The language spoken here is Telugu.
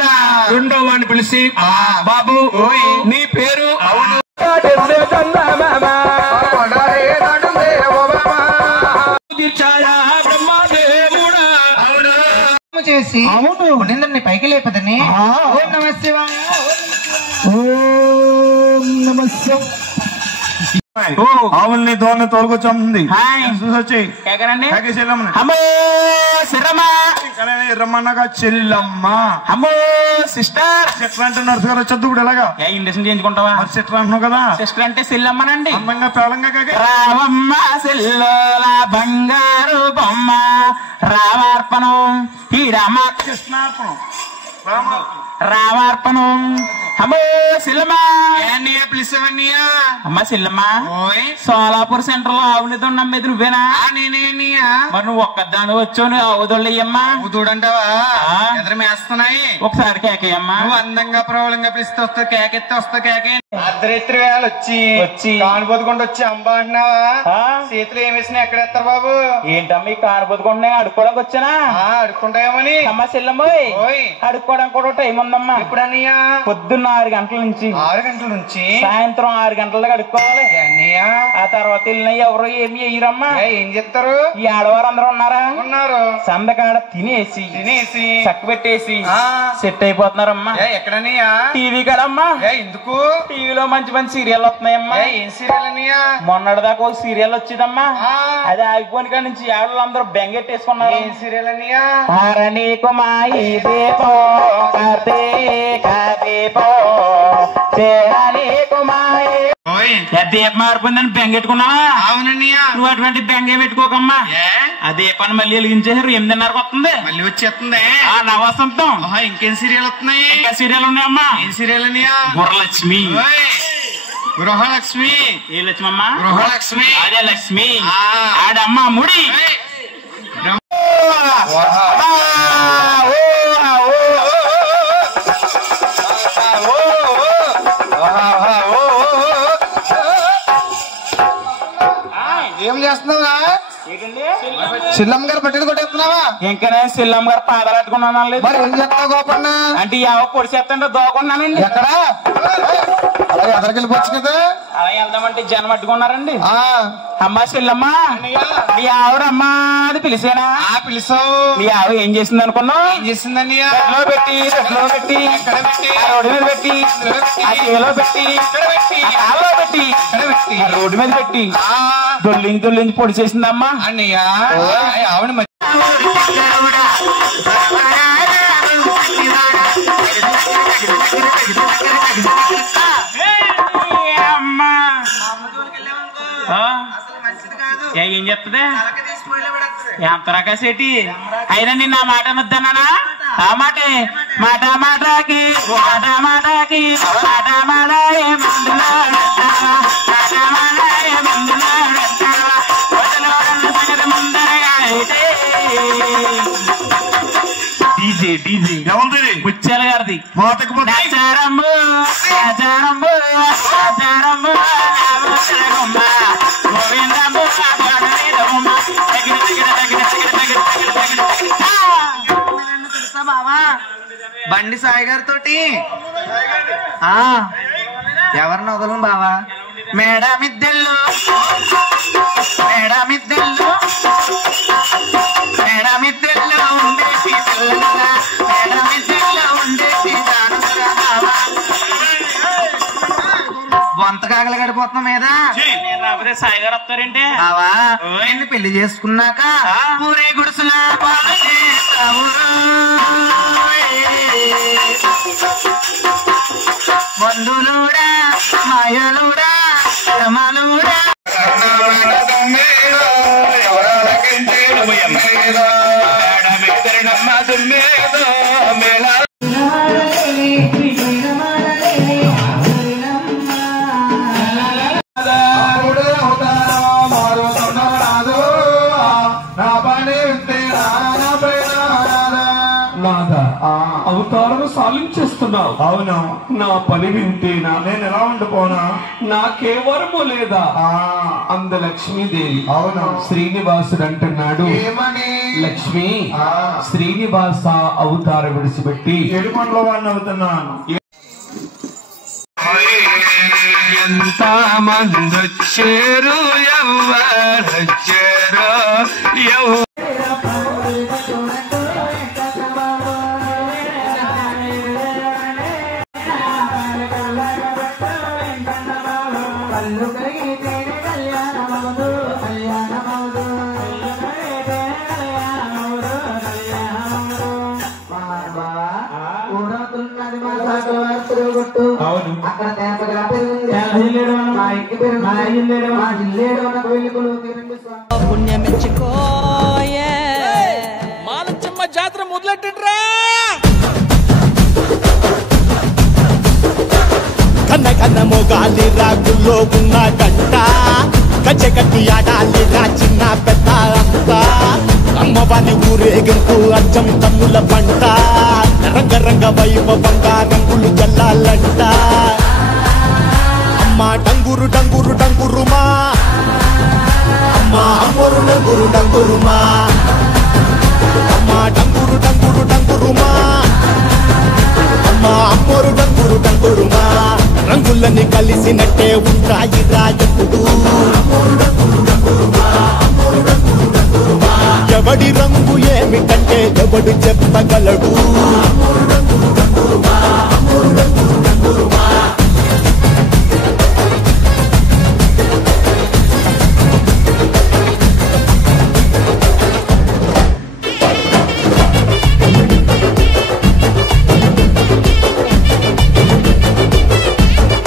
ఉందా? రెండో వాడిని పిలిచి బాబు నీ పేరు? అవును. చేసి అవును పైకి లేపదని ఓం నమః శివాయ ఓం నమః శివాయ. ఆవుల్ని దోన్ని తోలుకొచ్చింది చూసొచ్చి రమ్మన్నగా చెల్లమ్మ. అమ్మో సిస్టర్. సిస్టర్ అంటే నర్సు గారు వచ్చొద్దు ఇప్పుడు ఎలాగా ఇండక్షన్ చేయించుకుంటావా? సిస్టర్ అంటున్నావు కదా. సిస్టర్ అంటే సెల్లమ్మనండి. అందంగా పేలంగా రావమ్మ సెల్లోల బంగారు బొమ్మ రామార్పణం ఈ రామకృష్ణార్పణం రామార్పణం. అమ్మో సిల్లమ్మ పిలిచావన్నయ్యా? అమ్మ సిల్లమ్మ సోలాపూర్ సెంటర్ లో ఆవునితో నమ్మేది నువ్వేనా? నేనేనయ్యా. మరి నువ్వు ఒక్కదాని వచ్చావు ఆవుదోళ్ళయ్యమ్మా. ఊదుడంటావా? ఎదురు మేస్తున్నాయి. ఒకసారి కేకయ్యమ్మా. నువ్వు అందంగా ప్రబలంగా పిలిస్తే వస్తా కేకెత్తే వస్తా కేకే. అర్ధరాత్రి వేళ వచ్చి కానుపోతుకుండా వచ్చి అంబా అంటున్నావా? చేతులు ఏం వేసినా ఎక్కడ ఎత్తారు బాబు? ఏంటమ్మా కానుపోతుకుండా అడుక్కోవడానికి వచ్చానా? అడుక్కుంటాయేమని. అమ్మ సిల్లమ్మ అడుక్కోవడానికి కూడా టైం ఉందమ్మా. ఎప్పుడన్నయ్యా? పొద్దున్న 6 గంటల నుంచి 6 గంటల నుంచి సాయంత్రం 6 గంటల దాకా అడుక్కోవాలి అన్నయ్య. ఆ తర్వాత వెళ్ళిన ఎవరు ఏమి వేయరమ్మా. ఏం చెప్తారు? ఈ ఆడవారు అందరూ ఉన్నారు. సందకాడ తినేసి చక్క పెట్టేసి సెట్ అయిపోతున్నారమ్మా. ఎక్కడన్నయ్యా? టీవీ కాడమ్మా. ఎందుకు? టీవీలో మంచి మంచి సీరియల్ వస్తున్నాయమ్మా. ఏం సీరియల్ అన్నయ్యా? మొన్నటి దాకా ఒక సీరియల్ వచ్చిందమ్మా. అది ఆగిపోయిన కాడ నుంచి ఆడవాళ్ళు అందరూ బెంగెట్టేసుకున్నారు. ఏం సీరియల్ అన్నయ్యా? దీపం మారిపోయిందని బెంగెట్టుకున్నావా? అవునన్నయ్యా. నువ్వు అటువంటి బెంగ పెట్టుకోకమ్మా. ఆ దీపాన్ని మళ్ళీ వెలిగించేసారు. 8:30 వస్తుంది. మళ్ళీ వచ్చేస్తుంది నా వసంతం. ఇంకేం సీరియల్ వస్తున్నాయి? ఇంకా సీరియల్ ఉన్నాయమ్మా. ఏం సీరియల్ అన్నయ్యా? గృహలక్ష్మి. గృహలక్ష్మి ఏ లక్ష్మి అమ్మా? గృహలక్ష్మి అదే లక్ష్మి. ఆడమ్మ ముడి ఏం చేస్తున్నావా? సిల్లమ్మ గారు పట్టెడు కొట్టేస్తున్నావా? ఇంకనే సిల్లమ్మ గారు పాదాలు పెట్టుకున్నాను. మరి ఏం చేస్తావు గోపన్న? అంటే ఎవరు పొడిచేస్తా దోకున్నానండి. ఎక్కడ అలాగే ఎదరికెళ్ళిపోవచ్చు కదా. అలా వెళ్దామంటే జనం అడ్డుకున్నారండి. అమ్మా సిల్లమ్మ మీ ఆవిడమ్మా అని పిలిచానా? పిలిచావు. మీ ఆవిడ ఏం చేసింది అనుకున్నావు? ఏం చేసిందండి? పెట్టి రోడ్డు మీద పెట్టి రోడ్డు మీద పెట్టి దొల్లించి పొడి చేసిందమ్మా అన్నయ్య. ఆవిడ అమ్మా ఏం చెప్తుంది? ఎంత రకాసేటి అయినా నిన్న ఆ మాట అనొద్దన్నానా? ఆ మాటే మాట మాటకి డీజే ఎవరిది? ముత్యాల గారిది. బండి సాయి గారితో ఎవరిని వదలం బావా? మేడమిద్దెల్లో ఉండేసి వంత కాగల గడిపోతున్నా మీద సాయి గారు వస్తారంటే బావా పెళ్లి చేసుకున్నాక ఊరే గుడిసెలా మందులుడా మాయలుడా రమలుడా అవతారం సాలించేస్తున్నావు. అవును. నా పని వింటేనా? నేను ఎలా ఉండిపోనా? నాకే వరము లేదా? అంద లక్ష్మీదేవి. అవును. శ్రీనివాసుడు అంటున్నాడు, లక్ష్మి శ్రీనివాస అవతారం విడిచిపెట్టి ఏడుకొండల వాడిని అవుతున్నాను. ఎంత మంది వచ్చారు, ఎవరొచ్చారు, మాలచ్చమ్మ జాతర మొదలెట్టండ్రా. కన్న కన్న మొగాలి రాగుల్లో ఉన్న గంట, గజ్జెగట్టి ఆడాలి రా చిన్న పెద్ద అంతా. అమ్మవారి ఊరేగింపు అచ్చం తమ్ముల పంట, రంగరంగ వైభవంగా రంగులు జల్లాలంట. అమ్మ డంగురు డంగురు డంగురుమా, అమ్మ అమ్మోరు డంగురు డంగురుమా, అమ్మ డంగురు డంగురు డంగురుమా, అమ్మ అమ్మోరు డంగురు డంగురుమా. రంగులని కలిసినట్టే ఉంటాయి రాజపుడు, ఎవడి రంగు ఏమిటంటే ఎవడు చెప్పగలడు.